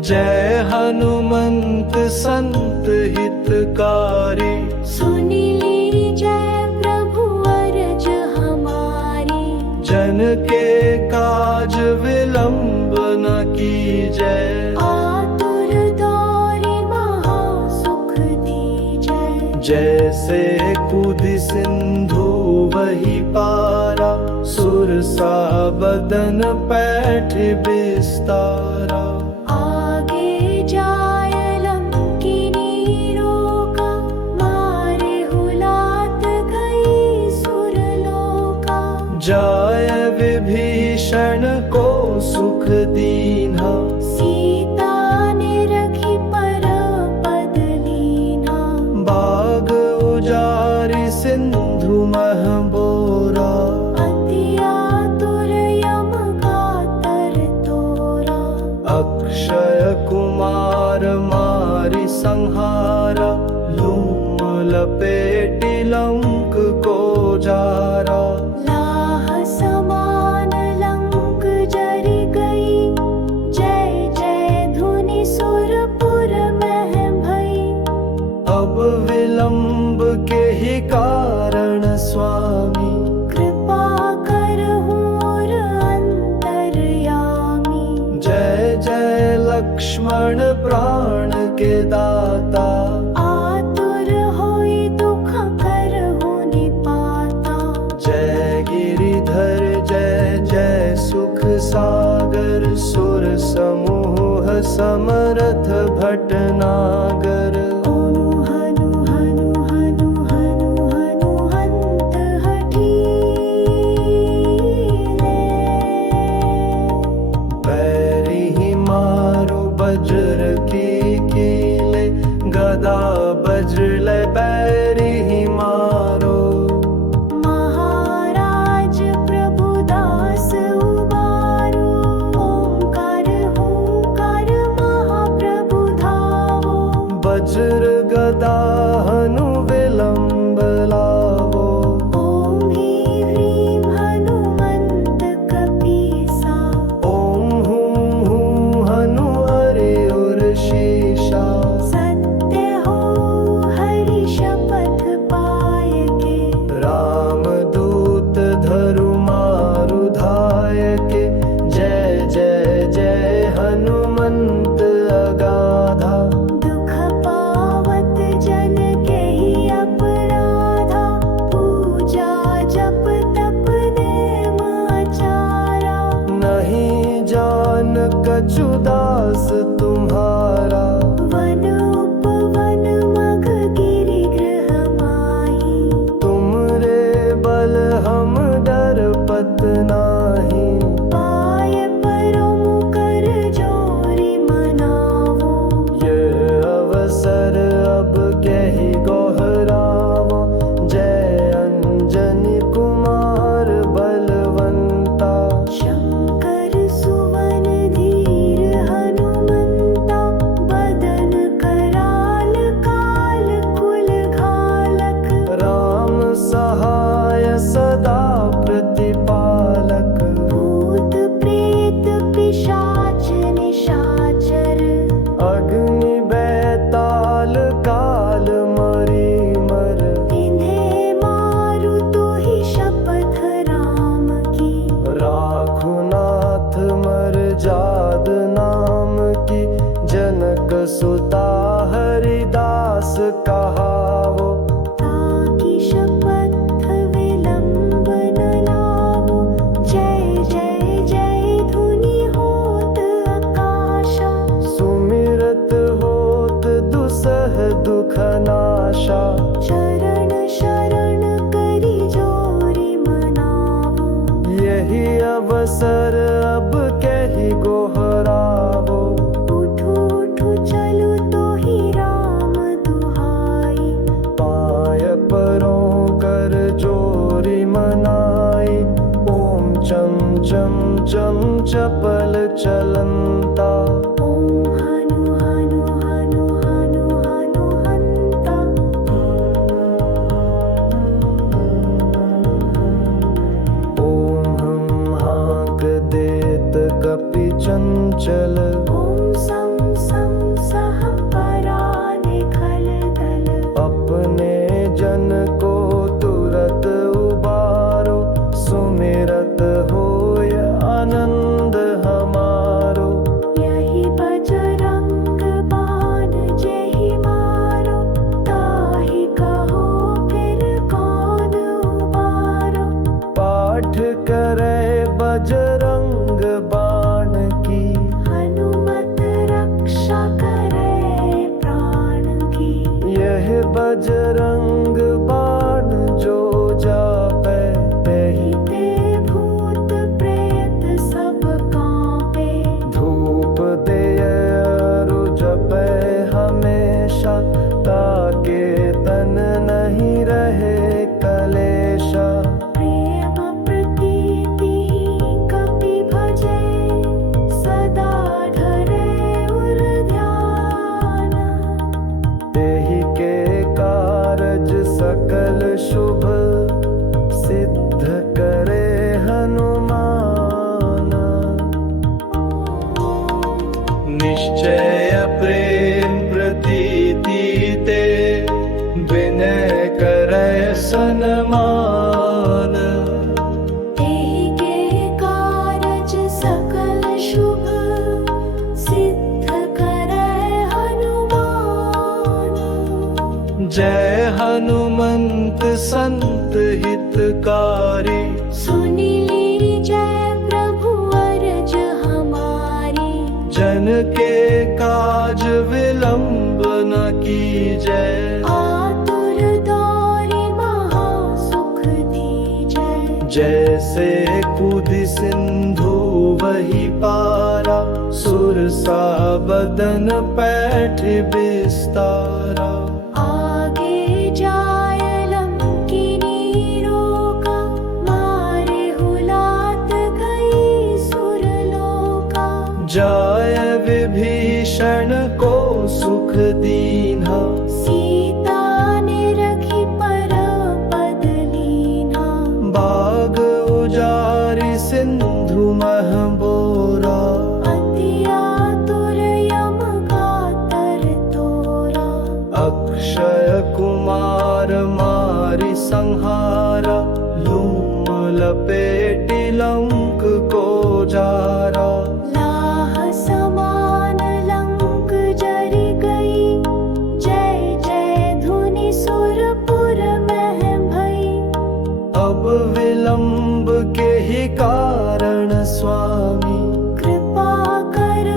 जय हनुमंत संत हितकारी। सुनि लीजय प्रभु अरज हमारी। जन के काज विलंब न कीजय। आतुर दौरि महा सुख दीजय। जैसे कूदि सिंधु वही पारा। सुरसा बदन पैठ विस्तारा। आगे जाय लंकिनी रोका। मारे हुलात गई सुरलोका। जाय विभीषण को सुख दीन्हा। सीता ने रखी पर पद लीना। बाग उजारि सिंधु मह बोरा। अति आतुर यम कातर तोरा। अक्षय कुमार मारि संहारा। लूम लपेटि लंक को जारा। लाह समान लंक जरि गई। जय जय धुनि सुरपुर मह भई। अब विलंब के ही कारण स्वामी। कृपा करहु और अंतरयामी। जय जय लक्ष्मण प्राण के दाता। आतुर होई दुख करहु निपाता। जय गिरिधर जय जय सुख सागर। सुर समूह समरथ भटनागर। ओम हनु हनु हनु हनु हनु हंत हठीले। पैरि ही मारो वज्र की कीले। गदा वज्र ले पैरि ही मारो। महाराज प्रभुदास उबारो। ओंकार हुंकार महाप्रभु धावो। कछुदास तुम्हारा। वन उपवन मग गिरि गृह माही, तुम रे बल हम डरपत नाही। पाय परम कर जोरी मनावो, ये अवसर अब कहि गोहरावो। जय अंजनी कुमार बलवंता, शंकर सुवन धीर हनुमंता। बदन कराल काल कुल घालक, राम सहाय सदा प्रतिपालक। भूत प्रेत पिशाच निशाचर, अग्नि बैताल काल मरी मर। इन्हें मारु तो ही शपथ राम की, राखुनाथ मर जाद नाम की। जनक सुता हरिदास कहावो, ताकि शपथ विलंब न लावो। जय जय जय धुनि होत आकाशा, सुमिरत होत दुसह दुख नाशा। चरण शरण करि जोरी मनावो, यही अवसर अब कहि गोहरावो। उठु उठु चलु तो ही राम दुहाई, पाय परों कर जोरी मनाई। ओम चम चम चम चपल चलंता, ओम हनु हनु हनु हनु हनु हंता। ओम हम हाँक देत कपि चंचल। ओम सम सम सह पराने खल दल, अपने जन को तुरत उबारो। सुमिरत होय आनंद हमारो। यही बजरंग बाण जेहि मारो, ताहि कहो फिर कौन उबारो। पाठ करे बजरंग बाण की, हनुमत रक्षा करे प्राण की। यह बजरंग बाण जो जापै। तेहि ते भूत प्रेत सब कांपे, धूप दे अरु जपै हमेशा। ताके तन नहीं रहे कलेशा। प्रेम प्रीति कपि भजे, सदा धरे उर ध्यान। तेहि के कारज सकल शुभ, सिद्ध करे हनुमान। निश्चय प्रेम प्रतीति ते, विनय करे सन्मान। तेहि के कारज सकल शुभ, सिद्ध करे हनुमान। जय हनुमंत संत हितकारी, सुनि ली जय प्रभु अरज हमारी। जन के काज विलंब न कीजय। आतुर दौरि महा सुख दीजय, जैसे कूदि सिंधु वही पारा। सुरसा बदन पैठ विस्तारा। आगे जाय लंकिनी रोका, मारे हुलात गई सुरलोका। जाय विभीषण को सुख दीन्हा, सीता ने रखी पर पद लीना। बाग उजारि सिंधु मह बोरा। अति आतुर यम गातर तोरा। अक्षय कुमार मारि संहारा। लूम लपेटि लंक को जारा। लाह समान लंक जरि गई, जय जय धुनि सुरपुर मह भई। अब विलंब के ही कारण स्वामी, कृपा कर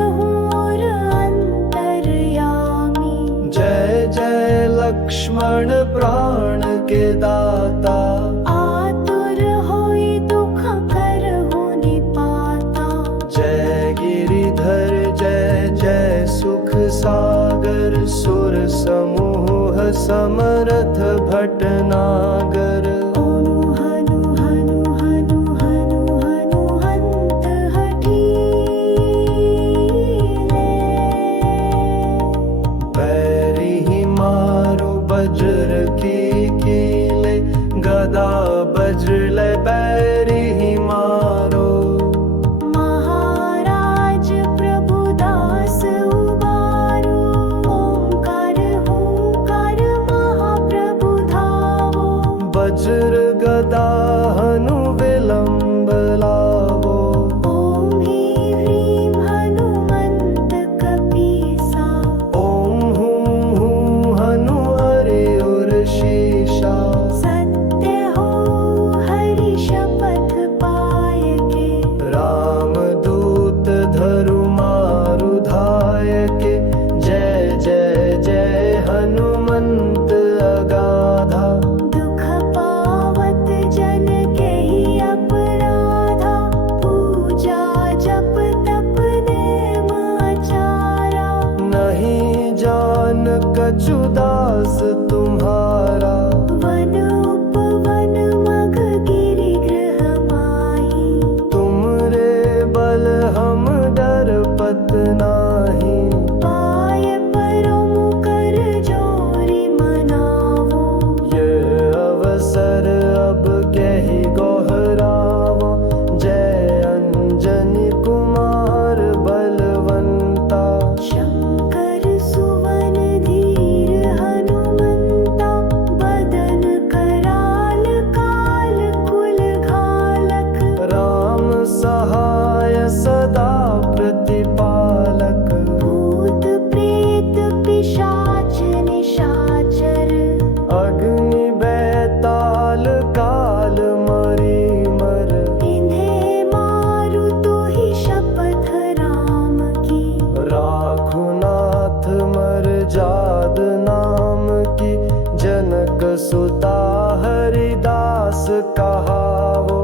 सुता हरिदास कहावो।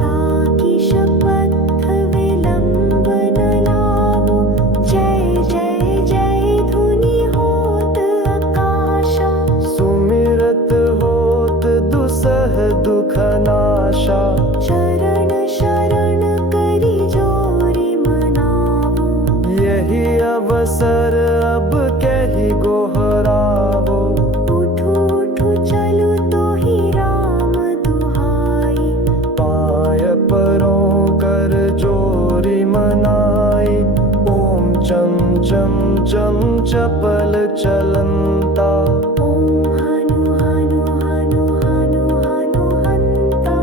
ताकि शपथ विलंब न लावो। जय जय जय धुनि होत आकाशा। सुमिरत होत दुसह दुख नाशा। शरण शरण करि जोरि मनावो। यही अवसर अब कहि गोहरावो। उठु उठु चलु तोहि राम दुहाई। पाय परों कर जोरि मनाई। ओम चम चम चम चपल चलंता। ओम हनु हनु हनु हनु हनु हंता।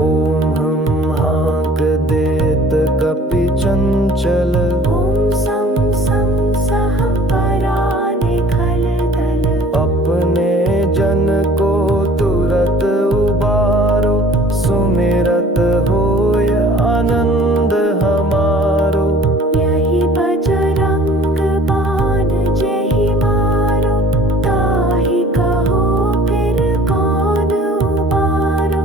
ओम हम हाँक देत कपि चंचल। ओम सं सं सह पराने खल दल। अपने जन को तुरत उबारो। सुमिरत होय आनंद हमारो। यही बजरंग बाण जेहि मारो। ताहि कहो फिर कौन उबारो।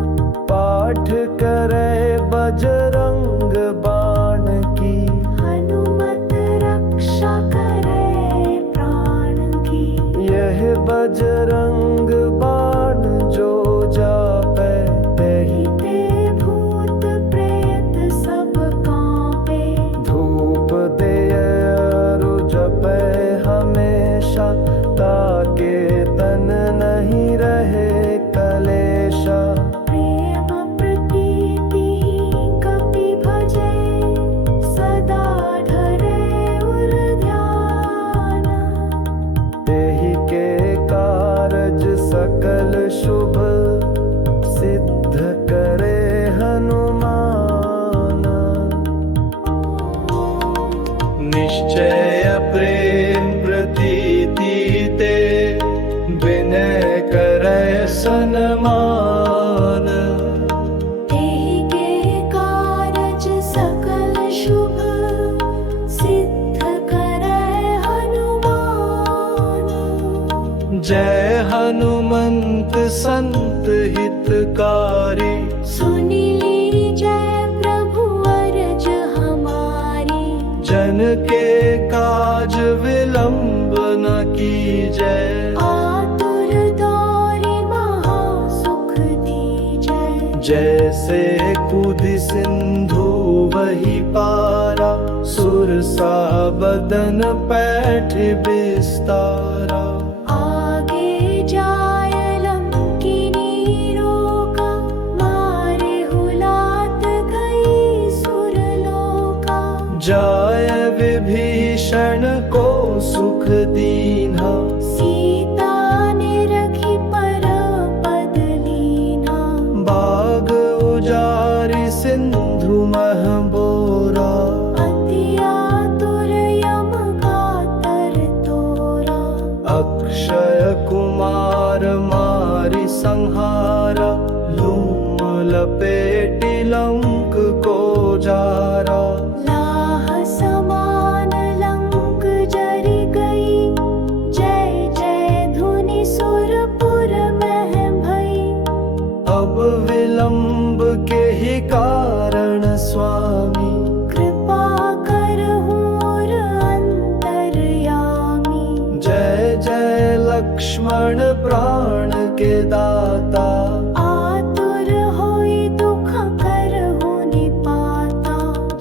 पाठ करे बजरंग बाण की। हनुमत रक्षा करे प्राण की। यह बजरंग बाण जो जापै। तेहि ते भूत प्रेत सब कांपे। धूप देय अरु जपै हमेशा। ताके तन नहीं रहे कलेशा। प्रेम प्रतीति कपि भजे। सदा धरे उर ध्यान। तेहि के कारज सकल शुभ। सिद्ध करे हनुमान। निश्चय प्रेम प्रतीति ते। विनय करे सन्मान। तेहि के कारज सकल शुभ। सिद्ध करे हनुमान। जय हनुमंत संत हितकारी। सुनि लीजय प्रभु अरज हमारी। जन के काज विलंब न कीजय। आतुर दौरि महा सुख दीजय। जैसे कूदि सिंधु वही पारा। सुरसा बदन पैठ बिस्तारा। आगे जाय लंकिनी रोका। मारे हुलात गई सुरलोका। जाय विभीषण को सुख दीन्हा। सीता ने रखी पर पद लीना। बाग उजारि सिंधु मह बोरा। अति आतुर यम कातर तोरा। अक्षय कुमार मारि संहारा। लूम लपेटि लंक को जारा। लाह समान लंक जरि गई। जय जय धुनि सुरपुर मह भई। अब विलंब के ही कारण स्वामी। कृपा करहु और अंतरयामी। जय जय लक्ष्मण प्राण के दाता। आतुर होई दुख करहु निपाता।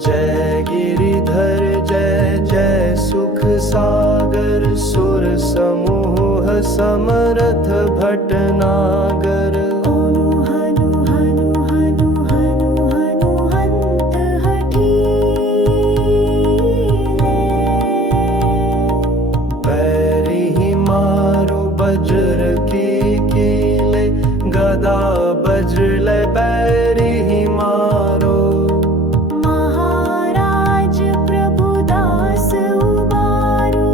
जय गिरिधर जय जय सुख सागर। सुर समूह समरथ भटनागर। ओम हनु हनु हनु हनु हनु हंत हठीले। पैरि ही मारो वज्र की कीले। गदा वज्र पैरि ही मारो। महाराज प्रभुदास उबारो।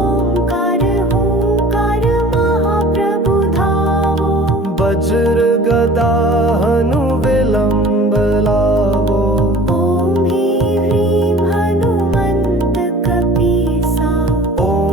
ओंकार हुंकार महाप्रभु धावो। वज्र गदा हनु विलंब लावो। ओम ह्रीं ह्रीं हनुमंत कपीसा। ओम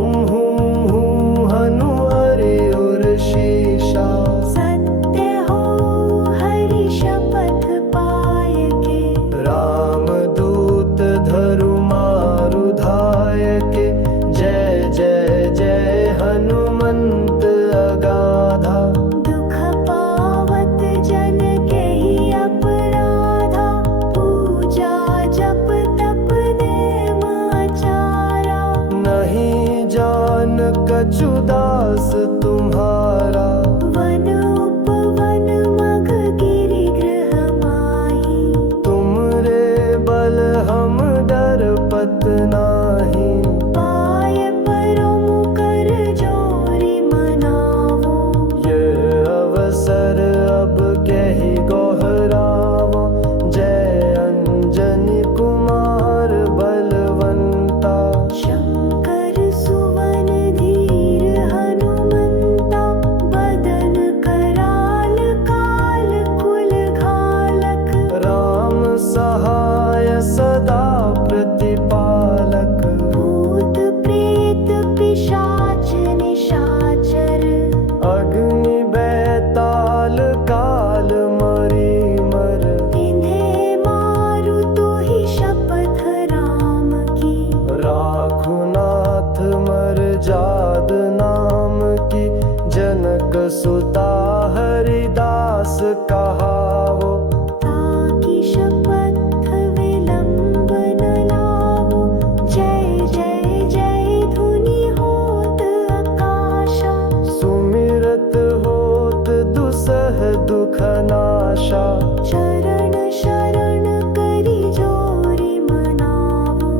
दुर्लह दुख नाशा। चरण शरण करी जोरी मनावो।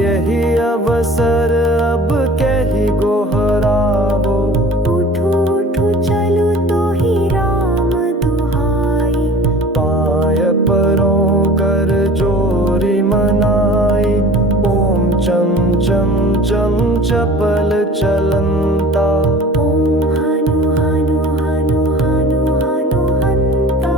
यही अवसर अब कही गोहरावो। उठू उठू चलू तो ही राम दुहाई। पाय परों कर जोरी मनाई। ओम चम चम चम चपल चलंता। ओम हनु हनु हनु हनु हनु हंता।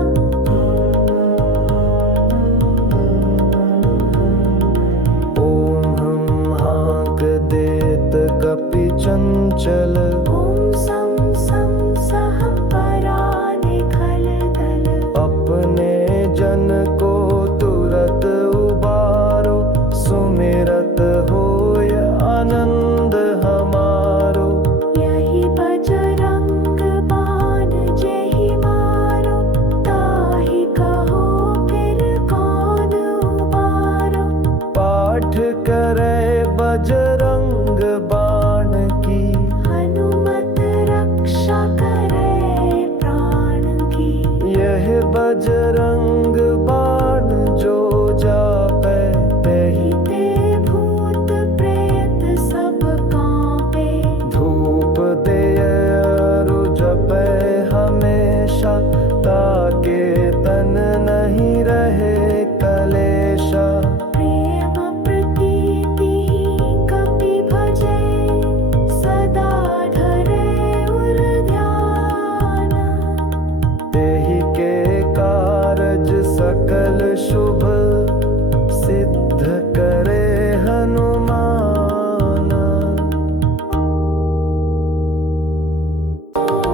ओम हम हाक देत कपि चंचल। ओम सम सम सह पराने खल दल। अपने जन को तुरत उबारो। सुमिरत होय आनंद हमारो। यही बजरंग बाण जेहि मारो। ताहि कहो फिर कौन उबारो। पाठ करे बजरंग बाण की। हनुमत रक्षा करे प्राण की। यह बजरंग बाण जो जापै। ही ते भूत प्रेत सब कांपे। धूप दे अरु जपै हमेशा। ताके तन नहीं रहे कलेशा। प्रेम प्रीति कपि भजे। सदा धरे उर ध्यान। तेहि के कारज सकल शुभ